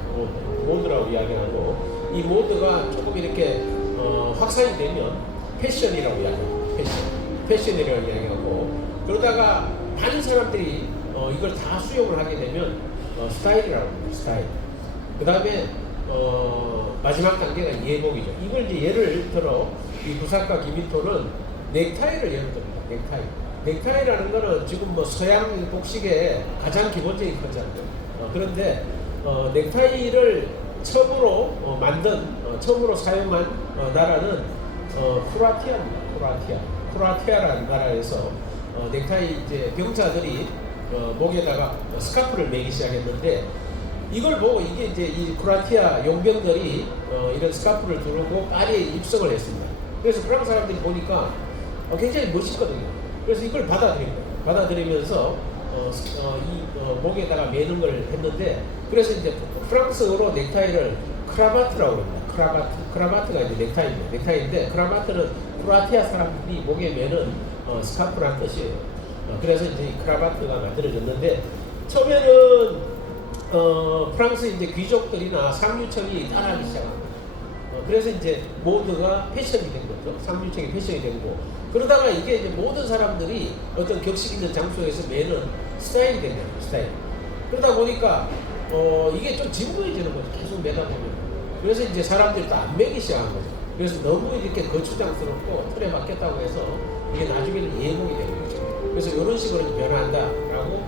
모드라고 이야기하고, 이 모드가 조금 이렇게 확산이 되면 패션이라고 이야기합니다. 패션이라고 이야기하고, 그러다가 많은 사람들이 이걸 다 수용을 하게 되면 스타일이라고 합니다. 스타일. 그 다음에 마지막 단계가 예복이죠. 이걸 이제 예를 들어 이 구사카 기민토는 넥타이를 예를 듭니다. 넥타이라는 거는 지금 뭐 서양 복식의 가장 기본적인 컨셉이죠. 그런데 넥타이를 처음으로 만든, 처음으로 사용한 나라는 크로아티아입니다. 크로아티아라는 나라에서 넥타이 이제 병사들이 목에다가 스카프를 매기 시작했는데, 이걸 보고 이게 이제 이 크로아티아 용병들이 이런 스카프를 두르고 파리에 입성을 했습니다. 그래서 프랑스 사람들이 보니까 굉장히 멋있거든요. 그래서 이걸 받아들이면서 목에다가 매는 걸 했는데, 그래서 이제 프랑스어로 넥타이를 크라바트라고 합니다. 크라바트가 이제 넥타이인데 크라바트는 크로아티아 사람들이 목에 매는 스카프라는 뜻이에요. 그래서 이제 이 크라바트가 만들어졌는데, 처음에는 프랑스 이제 귀족들이나 상류층이 따라하기 시작한 거죠. 그래서 이제 모드가 패션이 된 거죠. 상류층이 패션이 된 거고. 그러다가 이게 이제 모든 사람들이 어떤 격식 있는 장소에서 매는 스타일이 된 거예요. 스타일. 그러다 보니까 이게 좀 진부해지는 거죠. 계속 매다 보면. 그래서 이제 사람들이 다 안 매기 시작한 거죠. 그래서 너무 이렇게 거추장스럽고 틀에 박혔다고 해서 이게 나중에는 예복이 되는 거죠. 그래서 이런 식으로 변화한다라고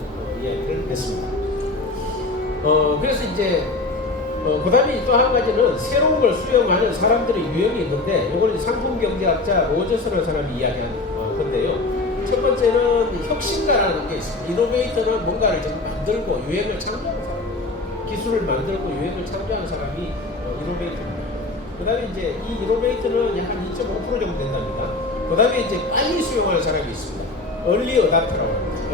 이야기를 했습니다. 그래서 이제 그 다음에 또 한 가지는 새로운 걸 수용하는 사람들의 유형이 있는데 이거는 상품경제학자 로저스라는 사람이 이야기한 건데요. 첫 번째는 혁신가라는 게 있습니다. 이노베이터는 뭔가를 좀 만들고 유행을 창조하는 사람, 기술을 만들고 유행을 창조하는 사람이 이노베이터입니다. 그 다음에 이제 이 이노베이터는 약 한 2.5% 정도 된답니다. 그 다음에 이제 빨리 수용하는 사람이 있습니다. 얼리 어답터라고 합니다.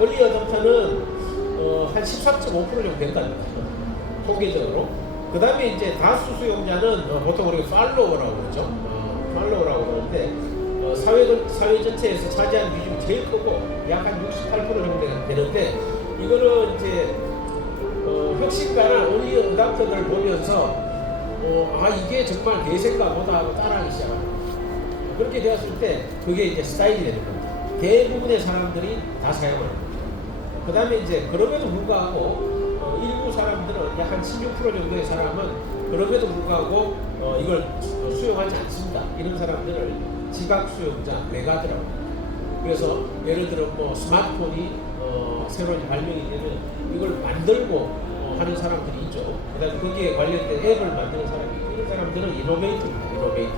얼리 어답터는 한 13.5% 정도 된답니다. 통계적으로. 그 다음에 이제 다수 수용자는 보통 우리가 팔로워라고 그러죠. 팔로워라고 그러는데 사회 전체에서 차지하는 비중이 제일 크고 약 한 68% 정도 되는데 이거는 이제 혁신가나 얼리 어답터들을 보면서 이게 정말 내 생각보다 하고 따라하기 시작합니다. 그렇게 되었을 때 그게 이제 스타일이 되는 겁니다. 대부분의 사람들이 다 사용하는 거죠. 그 다음에 이제 그럼에도 불구하고 일부 사람들은 약 한 16% 정도의 사람은 그럼에도 불구하고 이걸 수용하지 않습니다. 이런 사람들을 지각 수용자, 레가드라고 합니다. 그래서 예를 들어 뭐 스마트폰이 새로 발명이 되면 이걸 만들고 하는 사람들이 있죠. 그 다음에 거기에 관련된 앱을 만드는 사람이 있고 이런 사람들은 이노베이터입니다. 이노베이터.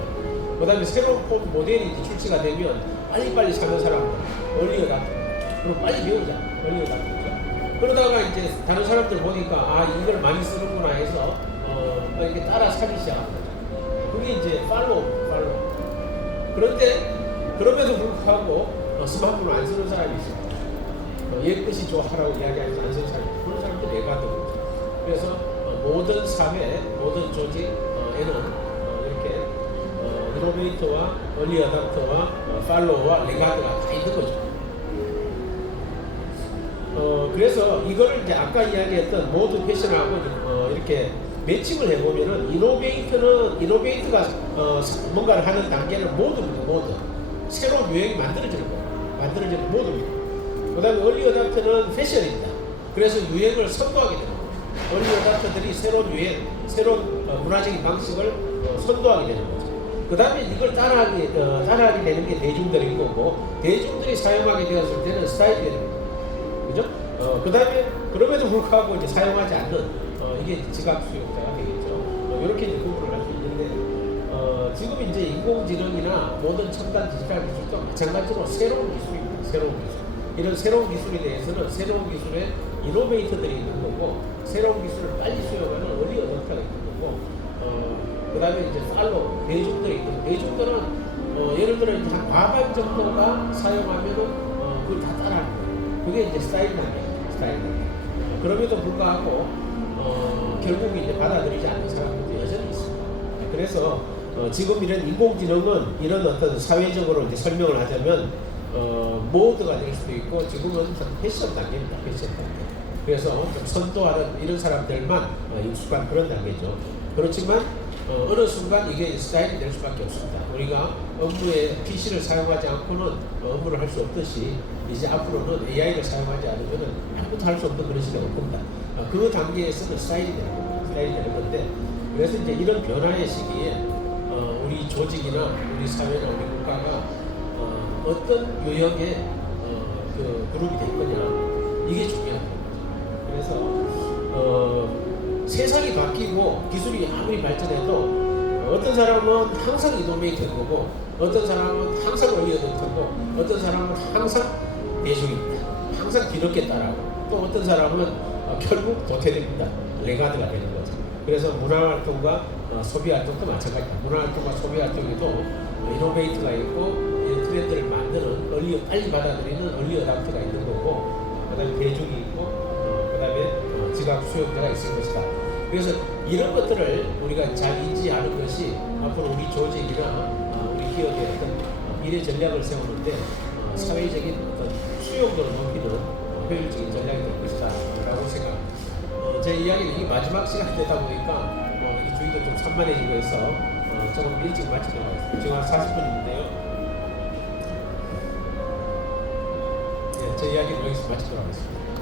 그 다음에 새로운 폰 모델이 출시가 되면 빨리빨리 사는 사람들, 얼리어답터. 그리고 빨리 배우자, 얼리어답터. 그러다가 이제 다른 사람들 보니까 이걸 많이 쓰는구나 해서 이렇게 따라 사기 시작한 거죠. 그게 이제 팔로우. 그런데 그럼에도 불구하고 스마트폰을 안 쓰는 사람이 있습니다. 예끝이 좋아라고 이야기하면서 안 쓰는 사람이 있고 그런 사람들 레가드죠. 그래서 모든 사회, 모든 조직에는 이렇게 이노베이터와 얼리 어답터와 팔로우와 레가드가 다 있는 거죠. 그래서 이거를 이제 아까 이야기했던 모드 패션하고 이렇게 매칭을 해보면은 이노베이터가 뭔가를 하는 단계는 모드입니다. 모드. 새로운 유행이 만들어지는 거예요. 만들어지는 모드입니다. 그 다음에 얼리 어답터는 패션입니다. 그래서 유행을 선도하게 되는 거예요. 얼리 어답터들이 새로운 유행, 새로운 문화적인 방식을 선도하게 되는 거죠. 그 다음에 이걸 따라하게 되는 게 대중들인 거고 대중들이 사용하게 되었을 때는 스타일이 되는 거예요. 그죠? 그 다음에 그럼에도 불구하고 이제 사용하지 않는 이게 지각 수용자가 되겠죠. 이렇게 이제 구분을 할 수 있는데 지금 이제 인공지능이나 모든 첨단 디지털 기술도 마찬가지로 새로운 기술입니다. 새로운 기술. 이런 새로운 기술에 대해서는 새로운 기술의 이노베이터들이 있는 거고 새로운 기술을 빨리 수용하는 얼리 어답터가 있는 거고 그 다음에 이제 팔로우 대중들이 있는 거고 대중들은 예를 들어 이제 한 과반 정도가 사용하면은 그걸 다 따라하는 거예요. 그게 이제 스타일 단계입니다. 스타일 단계. 그럼에도 불구하고 결국 이제 받아들이지 않는 사람들도 여전히 있습니다. 그래서 지금 이런 인공지능은 이런 어떤 사회적으로 이제 설명을 하자면 모드가 될 수도 있고 지금은 패션 단계입니다. 패션 단계. 그래서 좀 선도하는 이런 사람들만 익숙한 그런 단계죠. 그렇지만 어느 순간 이게 스타일이 될 수밖에 없습니다. 우리가 업무에 PC를 사용하지 않고는 업무를 할 수 없듯이 이제 앞으로는 AI를 사용하지 않으면 아무것도 할 수 없는 그런 시대가 올 겁니다. 그 단계에서는 스타일이 되는 겁니다. 스타일이 되는 건데 그래서 이제 이런 변화의 시기에 우리 조직이나 우리 사회나 우리 국가가 어떤 유형의 그 그룹이 될 거냐 이게 중요한 겁니다. 그래서 세상이 바뀌고 기술이 아무리 발전해도 어떤 사람은 항상 이노베이터인 거고 어떤 사람은 항상 얼리어답터고 어떤 사람은 항상 대중입니다. 항상 뒤늦게 따라하고 또 어떤 사람은 결국 도태됩니다. 레가드가 되는 거죠. 그래서 문화활동과 소비활동도 마찬가지입니다. 문화활동과 소비활동에도 이노베이터가 있고 트렌드를 만드는 빨리 받아들이는 얼리 어답터가 있는 거고 그 다음에 대중이 있고 그 다음에 지각 수용자가 있을 것이다. 그래서 이런 것들을 우리가 잘 인지하는 것이 앞으로 우리 조직이나 우리 기업의 어떤 미래 전략을 세우는데 사회적인 어떤 수용도를 높이는 효율적인 전략이 될 것이다 라고 생각합니다. 제 이야기는 이게 마지막 시간이 되다 보니까 이 주의도 좀 산만해지고 해서 조금 일찍 마치도록 하겠습니다. 지금 한 40분인데요. 제 이야기는 여기서 마치도록 하겠습니다.